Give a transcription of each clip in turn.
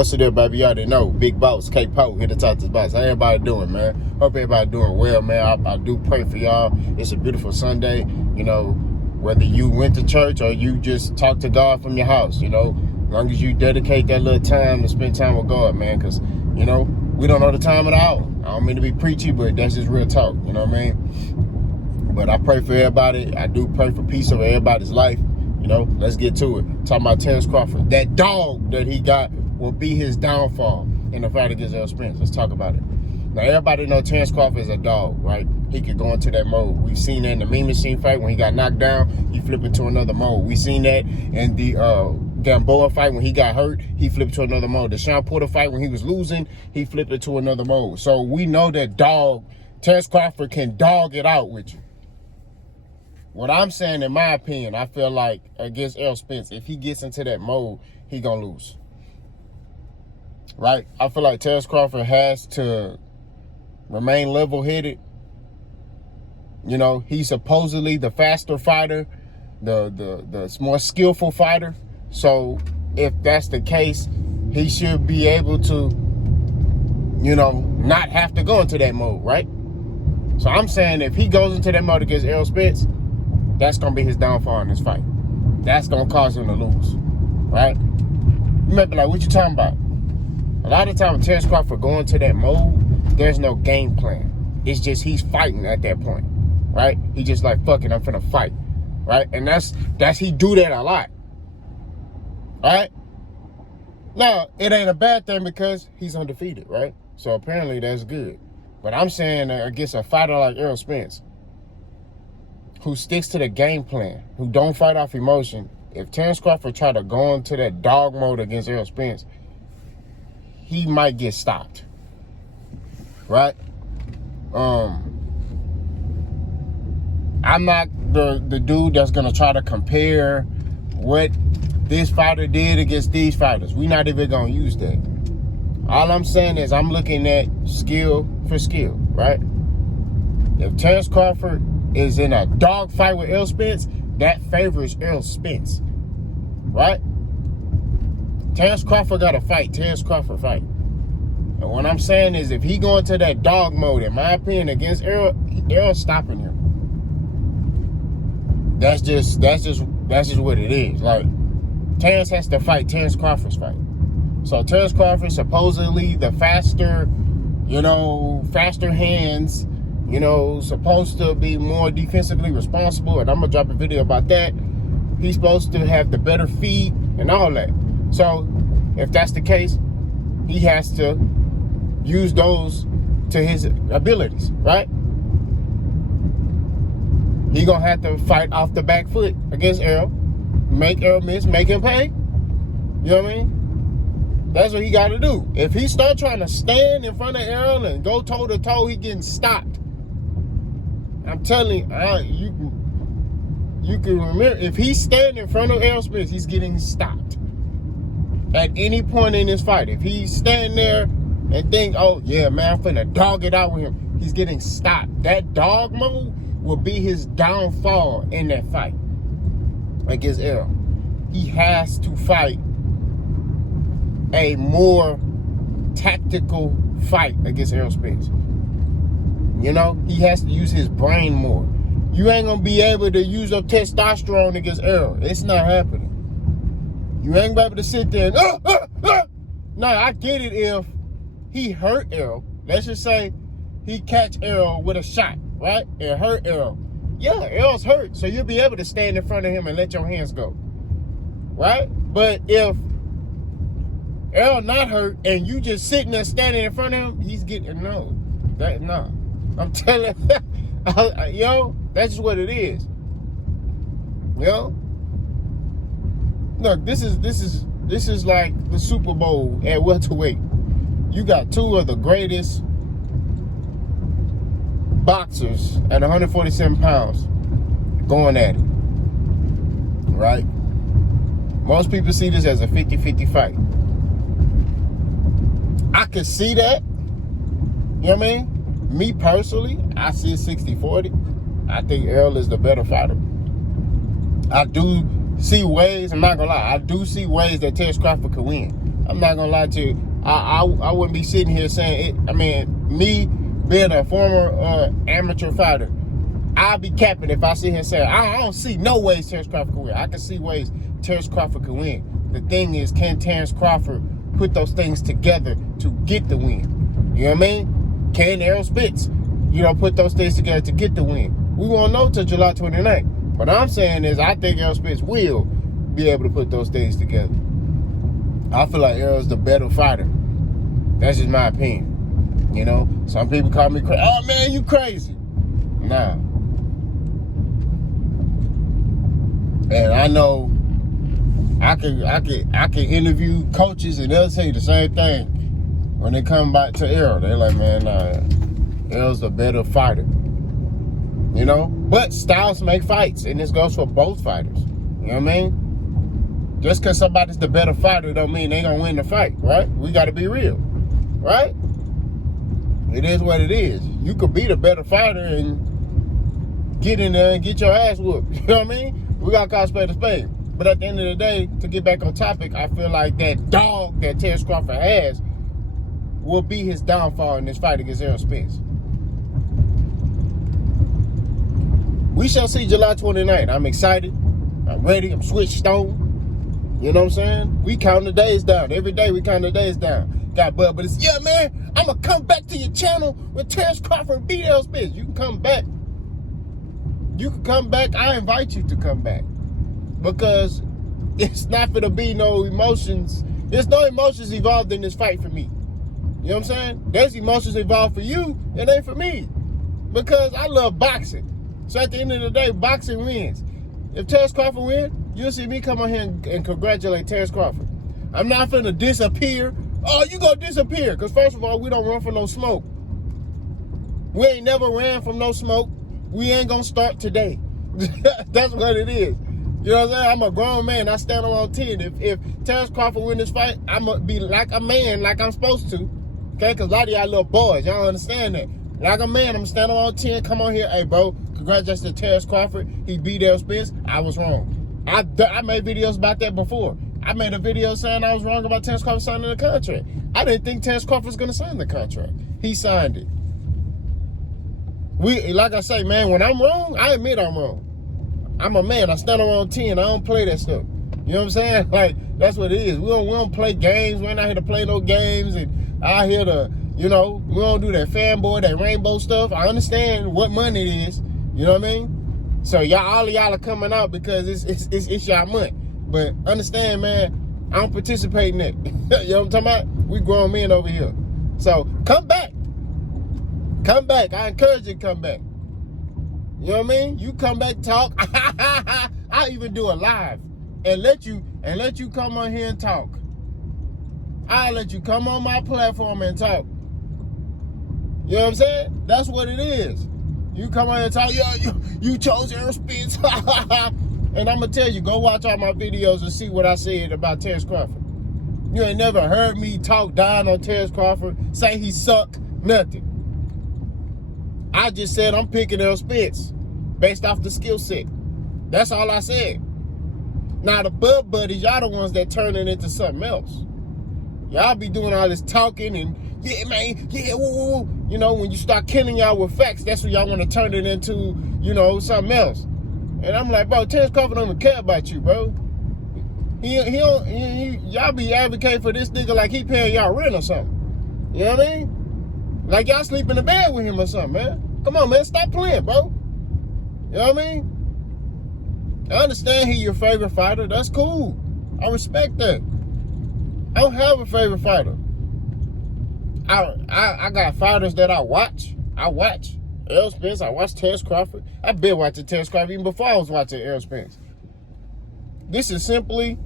What's it up, baby? You already know. Big Boss, K-Poe, here to talk to the boss. How everybody doing, man? Hope everybody doing well, man. I do pray for y'all. It's a beautiful Sunday. You know, whether you went to church or you just talk to God from your house, you know, as long as you dedicate that little time to spend time with God, man, because, you know, we don't know the time at all. I don't mean to be preachy, but that's just real talk, you know what I mean? But I pray for everybody. I do pray for peace over everybody's life. You know, let's get to it. Talking about Terence Crawford. That dog that he got will be his downfall in the fight against Errol Spence. Let's talk about it. Now, everybody know Terence Crawford is a dog, right? He could go into that mode. We've seen that in the Mean Machine fight. When he got knocked down, he flipped into another mode. We've seen that in the Gamboa fight. When he got hurt, he flipped to another mode. The Sean Porter fight, when he was losing, he flipped into another mode. So we know that Terence Crawford can dog it out with you. What I'm saying, in my opinion, I feel like against Errol Spence, if he gets into that mode, he gonna lose. Right? I feel like Terence Crawford has to remain level-headed. You know, he's supposedly the faster fighter, the more skillful fighter. So if that's the case, he should be able to, you know, not have to go into that mode, right? So I'm saying if he goes into that mode against Errol Spence, that's going to be his downfall in this fight. That's going to cause him to lose, right? You might be like, what you talking about? A lot of times, Terence Crawford going to that mode, there's no game plan. It's just he's fighting at that point, right? He just like, fuck it, I'm finna fight, right? And that's he do that a lot, right? Now, it ain't a bad thing because he's undefeated, right? So apparently that's good. But I'm saying against a fighter like Errol Spence, who sticks to the game plan, who don't fight off emotion, if Terence Crawford try to go into that dog mode against Errol Spence, he might get stopped, right? I'm not the dude that's going to try to compare what this fighter did against these fighters. We're not even going to use that. All I'm saying is I'm looking at skill for skill, right? If Terence Crawford is in a dog fight with Errol Spence, that favors Errol Spence, right? Terence Crawford got to fight. Terence Crawford fight. And what I'm saying is if he go into that dog mode, in my opinion, against Errol's stopping him. That's just what it is. Like, Terence has to fight Terence Crawford's fight. So Terence Crawford, supposedly the faster hands, you know, supposed to be more defensively responsible, and I'm gonna drop a video about that. He's supposed to have the better feet and all that. So if that's the case, he has to use those to his abilities, right? He gonna have to fight off the back foot against Errol, make Errol miss, make him pay. You know what I mean? That's what he got to do. If he start trying to stand in front of Errol and go toe to toe, he getting stopped. I'm telling you, you can remember, if he stand in front of Errol Spence, he's getting stopped at any point in this fight. If he's standing there and think, oh yeah, man, I'm finna dog it out with him, he's getting stopped. That dog mode will be his downfall in that fight against Errol. He has to fight a more tactical fight against Errol Spence. You know, he has to use his brain more. You ain't gonna be able to use your testosterone against Errol. It's not happening. You ain't gonna be able to sit there and No, I get it if he hurt Errol. Let's just say he catch Errol with a shot, right? And hurt Errol. Yeah, Errol's hurt, so you'll be able to stand in front of him and let your hands go, right? But if Errol not hurt and you just sitting there standing in front of him, he's getting no. I'm telling yo, that's just what it is. Yo, look, this is like the Super Bowl at welterweight. You got two of the greatest boxers at 147 pounds going at it, right? Most people see this as a 50-50 fight. I could see that. You know what I mean? Me personally, I see it 60-40. I think Errol is the better fighter. I do see ways, I'm not gonna lie, I do see ways that Terence Crawford could win. I'm not gonna lie to you. I wouldn't be sitting here saying it. I mean, me being a former amateur fighter, I'll be capping if I sit here and say, I don't see no ways Terence Crawford can win. I can see ways Terence Crawford can win. The thing is, can Terence Crawford put those things together to get the win? You know what I mean? Can Errol Spence, put those things together to get the win? We won't know till July 29th. What I'm saying is, I think Errol Spence will be able to put those things together. I feel like Errol's the better fighter. That's just my opinion. Some people call me crazy. Oh man, you crazy. Nah. And I know I can interview coaches and they'll say the same thing when they come back to Errol. They're like, man, nah, Errol's the better fighter. But styles make fights, and this goes for both fighters. You know what I mean? Just because somebody's the better fighter don't mean they gonna win the fight, right? We gotta be real, right? It is what it is. You could be the better fighter and get in there and get your ass whooped. You know what I mean? We got to call spade a spade. But at the end of the day, to get back on topic, I feel like that dog that Terence Crawford has will be his downfall in this fight against Errol Spence. We shall see July 29th. I'm excited. I'm ready. I'm switched on. You know what I'm saying? We count the days down. Every day we count the days down. Got bud, but it's, yeah, man, I'm going to come back to your channel with Terence Crawford beat Errol Spence. You can come back. You can come back. I invite you to come back. Because it's not going to be no emotions. There's no emotions involved in this fight for me. You know what I'm saying? There's emotions involved for you. It ain't for me. Because I love boxing. So at the end of the day, boxing wins. If Terence Crawford wins, you'll see me come on here and congratulate Terence Crawford. I'm not finna disappear. Oh, you gonna disappear. Because first of all, we don't run from no smoke. We ain't never ran from no smoke. We ain't gonna start today. That's what it is. You know what I'm saying? I'm a grown man. I stand on 10. If Terence Crawford win this fight, I'm going to be like a man, like I'm supposed to. Okay? Because a lot of y'all little boys, y'all don't understand that. Like a man, I'm standing on 10. Come on here. Hey, bro, congratulations to Terence Crawford. He beat Errol Spence. I was wrong. I made videos about that before. I made a video saying I was wrong about Terence Crawford signing the contract. I didn't think Terence Crawford was going to sign the contract. He signed it. Like I say, man, when I'm wrong, I admit I'm wrong. I'm a man. I stand around 10. I don't play that stuff. You know what I'm saying? Like, that's what it is. We don't play games. We're not here to play no games and out here to, we don't do that fanboy, that rainbow stuff. I understand what money it is. You know what I mean? So all of y'all are coming out because it's y'all money. But understand, man, I don't participate in that. You know what I'm talking about? We grown men over here. So come back. Come back. I encourage you to come back. You know what I mean? You come back, talk. I even do a live and let you come on here and talk. I'll let you come on my platform and talk. You know what I'm saying? That's what it is. You come on here and talk. You chose Errol Spence. And I'm going to tell you, go watch all my videos and see what I said about Terence Crawford. You ain't never heard me talk down on Terence Crawford, say he sucked, nothing. I just said I'm picking Errol Spence based off the skill set. That's all I said. Now the bud buddies, y'all the ones that turn it into something else. Y'all be doing all this talking and yeah, man, yeah, woo. When you start killing y'all with facts, that's when y'all want to turn it into, something else. And I'm like, bro, Terence Crawford don't even care about you, bro. Y'all be advocating for this nigga like he paying y'all rent or something. You know what I mean? Like y'all sleep in the bed with him or something, man. Come on, man. Stop playing, bro. You know what I mean? I understand he's your favorite fighter. That's cool. I respect that. I don't have a favorite fighter. I got fighters that I watch. I watch Errol Spence. I watch Terence Crawford. I've been watching Terence Crawford even before I was watching Errol Spence. This is simply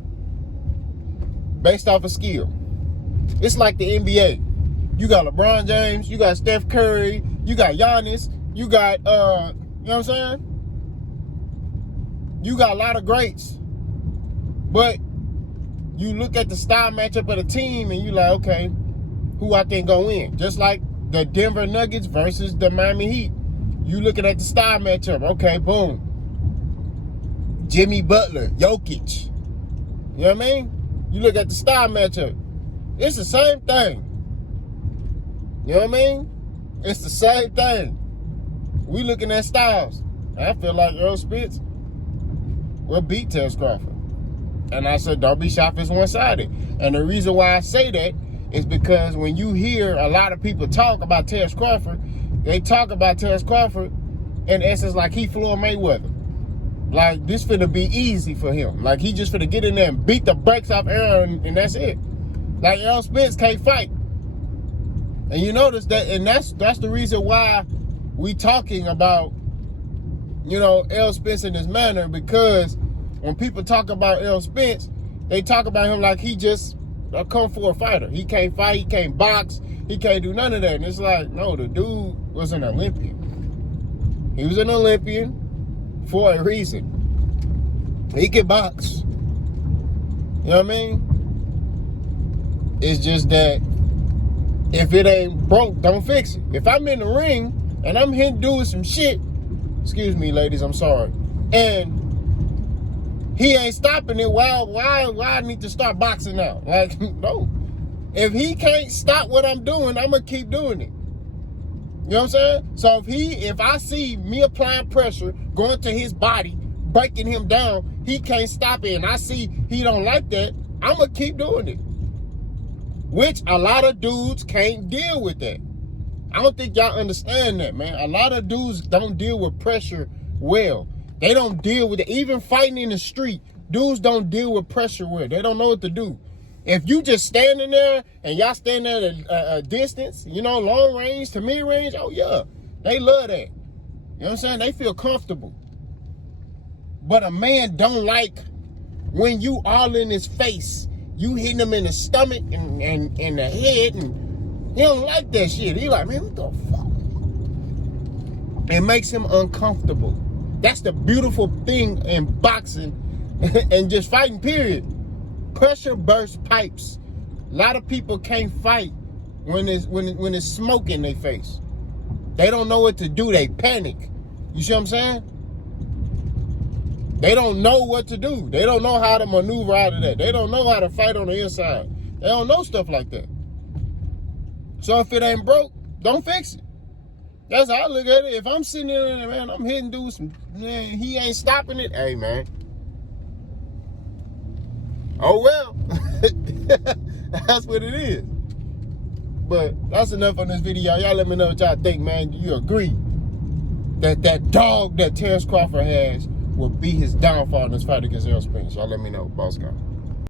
based off of skill. It's like the NBA. You got LeBron James, you got Steph Curry, you got Giannis, you got, you know what I'm saying? You got a lot of greats. But you look at the style matchup of the team and you like, okay, who I think gonna win? Just like the Denver Nuggets versus the Miami Heat. You looking at the style matchup, okay, boom. Jimmy Butler, Jokic. You know what I mean? You look at the style matchup. It's the same thing. You know what I mean? It's the same thing. We looking at styles. I feel like Errol Spence will beat Terence Crawford. And I said, don't be shocked if it's one-sided. And the reason why I say that is because when you hear a lot of people talk about Terence Crawford, they talk about Terence Crawford in essence like he Floyd Mayweather. Like, this finna be easy for him. Like, he just finna get in there and beat the brakes off Errol, and that's it. Like, Errol Spence can't fight. And you notice that, and that's the reason why we talking about, you know, Errol Spence in this manner, because when people talk about Errol Spence, they talk about him like he just a kung fu fighter. He can't fight, he can't box, he can't do none of that. And it's like, no, the dude was an Olympian. He was an Olympian for a reason. He can box. You know what I mean? It's just that if it ain't broke, don't fix it. If I'm in the ring and I'm here doing some shit, excuse me, ladies, I'm sorry, and he ain't stopping it, why I need to start boxing now? Like, no. If he can't stop what I'm doing, I'm gonna keep doing it. You know what I'm saying? So if I see me applying pressure, going to his body, breaking him down, he can't stop it, and I see he don't like that, I'm gonna keep doing it. Which a lot of dudes can't deal with that. I don't think y'all understand that, man. A lot of dudes don't deal with pressure well. They don't deal with it. Even fighting in the street, dudes don't deal with pressure well. They don't know what to do. If you just standing there and y'all standing at a distance, you know, long range to mid range, oh yeah, they love that. You know what I'm saying? They feel comfortable. But a man don't like when you all in his face, you hitting him in the stomach and in the head, and he don't like that shit. He like, man, what the fuck? It makes him uncomfortable. That's the beautiful thing in boxing and just fighting, period. Pressure bursts pipes. A lot of people can't fight when it's smoke in their face. They don't know what to do. They panic. You see what I'm saying? They don't know what to do. They don't know how to maneuver out of that. They don't know how to fight on the inside. They don't know stuff like that. So if it ain't broke, don't fix it. That's how I look at it. If I'm sitting there, man, I'm hitting dudes, man, he ain't stopping it. Hey, man. Oh, well. That's what it is. But that's enough on this video. Y'all let me know what y'all think, man. Do you agree that dog that Terence Crawford has will be his downfall in this fight against Errol Spence? Y'all let me know. Boss guy.